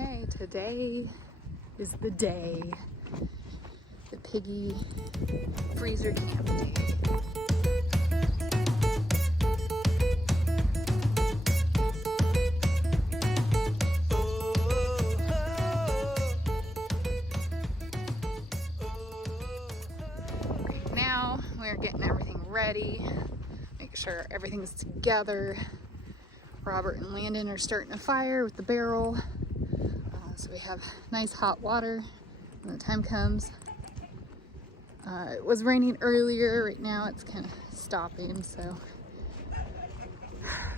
Okay, today is the day. The piggy freezer camp day. Right now, we're getting everything ready. Make sure everything's together. Robert and Landon are starting a fire with the barrel. So we have nice hot water when the time comes. It was raining earlier. Right now it's kind of stopping, so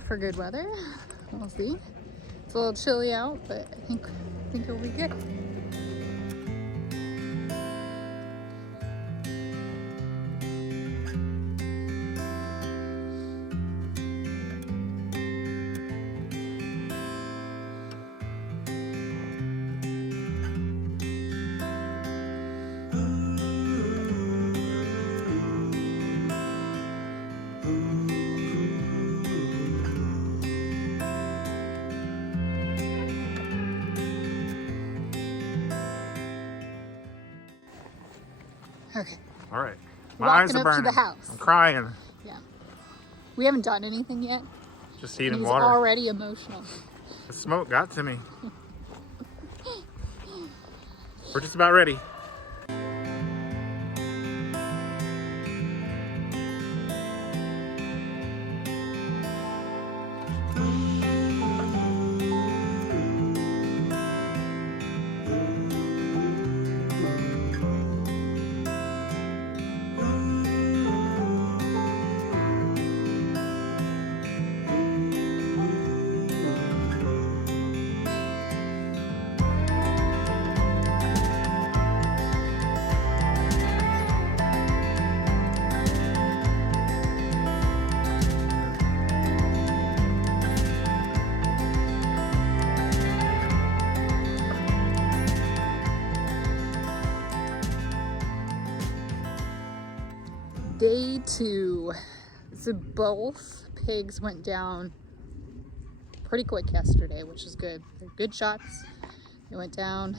for good weather, we'll see. It's a little chilly out, but I think it'll be good. Okay. All right. My eyes are burning. To the house. I'm crying. Yeah. We haven't done anything yet. Just heating He's water. Already emotional. The smoke got to me. We're just about ready. Day 2. So both pigs went down pretty quick yesterday, which is good. They're good shots. They went down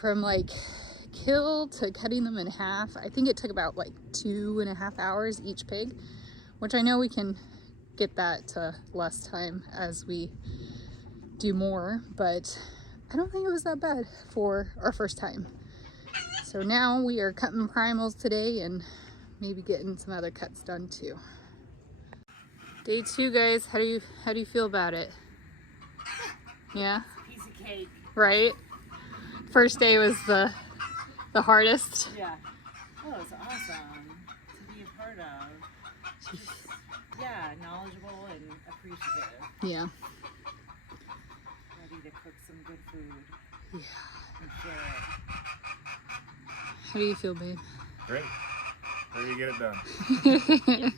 from like kill to cutting them in half. I think it took about like 2.5 hours each pig, which I know we can get that to less time as we do more, but I don't think it was that bad for our first time. So now we are cutting primals today and maybe getting some other cuts done too. Day 2, guys. How do you feel about it? Yeah? Piece of cake. Right? First day was the hardest. Yeah. Oh, it was awesome to be a part of. Just, yeah, knowledgeable and appreciative. Yeah. Ready to cook some good food. Yeah. And share it. How do you feel, babe? Great. Ready to get it done.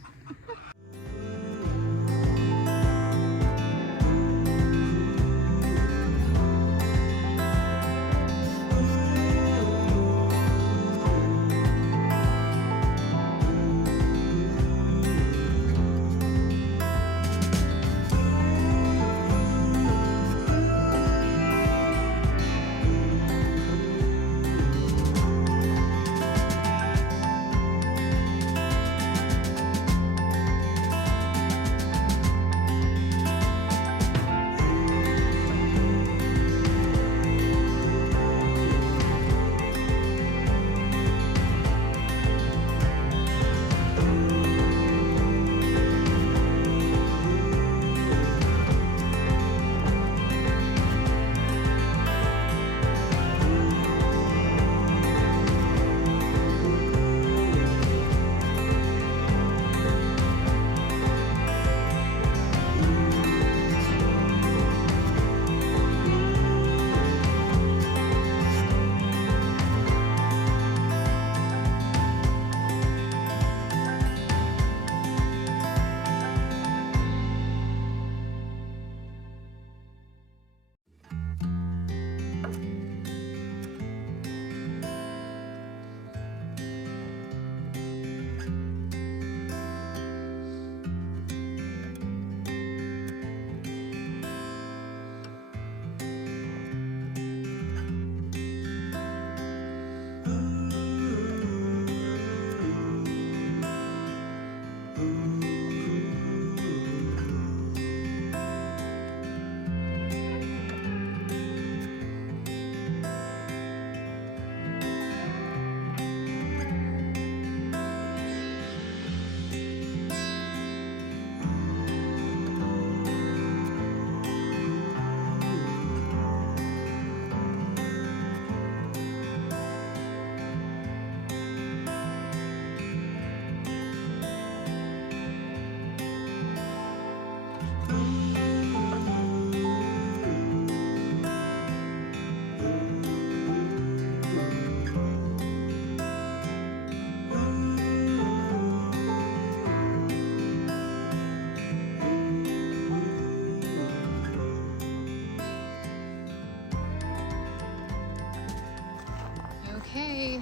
Okay,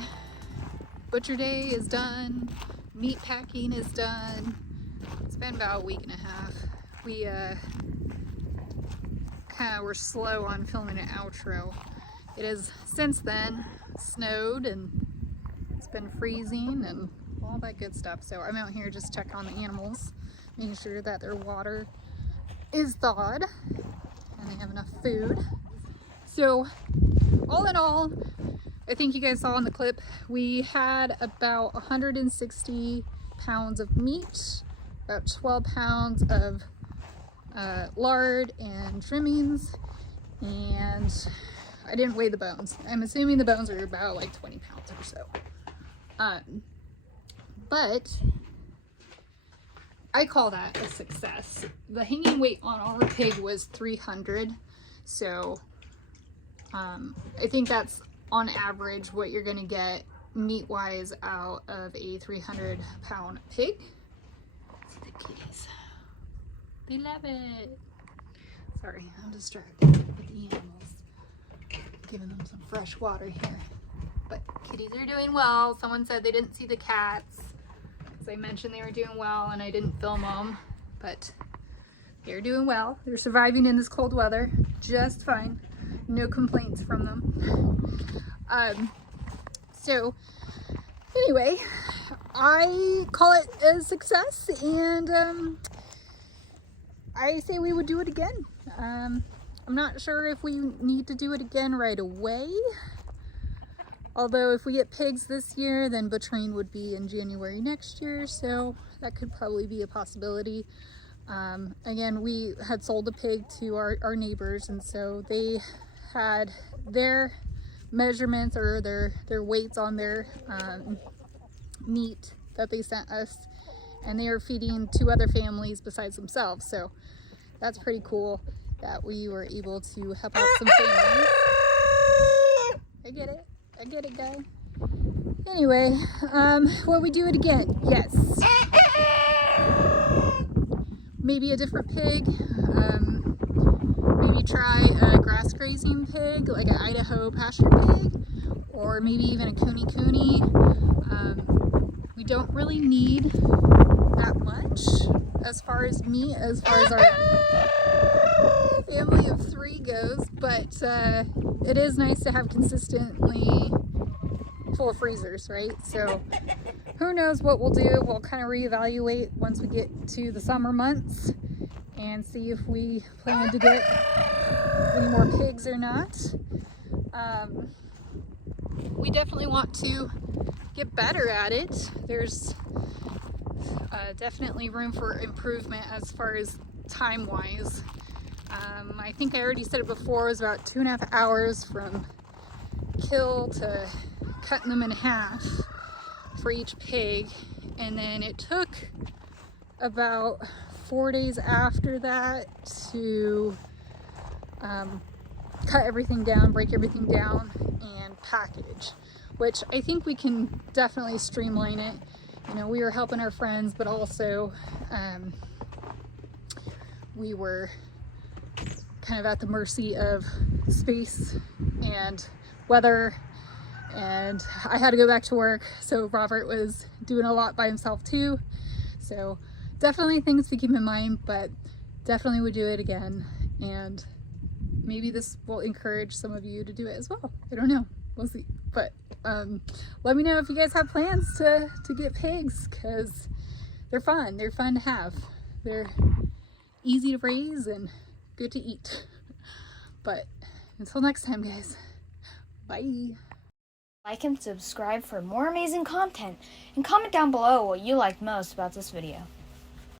butcher day is done, meat packing is done. It's been about a week and a half. We kind of were slow on filming an outro. It has since then snowed and it's been freezing and all that good stuff. So I'm out here just checking on the animals, making sure that their water is thawed and they have enough food. So all in all, I think you guys saw in the clip, we had about 160 pounds of meat, about 12 pounds of lard and trimmings, and I didn't weigh the bones. I'm assuming the bones are about like 20 pounds or so. But I call that a success. The hanging weight on our pig was 300, so I think that's on average what you're gonna get meat wise out of a 300-pound pig. See the kitties, they love it. Sorry, I'm distracted with the animals, giving them some fresh water here. But kitties are doing well. Someone said they didn't see the cats because I mentioned they were doing well and I didn't film them, but they're doing well. They're surviving in this cold weather just fine. No complaints from them. So anyway, I call it a success, and I say we would do it again. I'm not sure if we need to do it again right away. Although if we get pigs this year, then butchering would be in January next year, so that could probably be a possibility. Again, we had sold a pig to our neighbors, and so they had their measurements or their weights on their meat that they sent us, and they are feeding 2 other families besides themselves. So that's pretty cool that we were able to help out some families. I get it, guy. Anyway, will we do it again? Yes. Maybe a different pig. Maybe try a grass grazing pig, like an Idaho pasture pig, or maybe even a cooney. We don't really need that much as far as meat, as far as our family of 3 goes, but it is nice to have consistently full freezers, right? So who knows what we'll do. We'll kind of reevaluate once we get to the summer months and see if we plan to get any more pigs or not. We definitely want to get better at it. There's definitely room for improvement as far as time-wise. I think I already said it before, it was about 2.5 hours from kill to cutting them in half for each pig, and then it took about 4 days after that to cut everything down, break everything down, and package, which I think we can definitely streamline it. You know, we were helping our friends, but also we were kind of at the mercy of space and weather, and I had to go back to work, so Robert was doing a lot by himself too. So definitely things to keep in mind, but definitely would do it again, and maybe this will encourage some of you to do it as well. I don't know, we'll see. But let me know if you guys have plans to get pigs, because they're fun to have. They're easy to raise and good to eat. But until next time, guys, bye. Like and subscribe for more amazing content, and comment down below what you liked most about this video.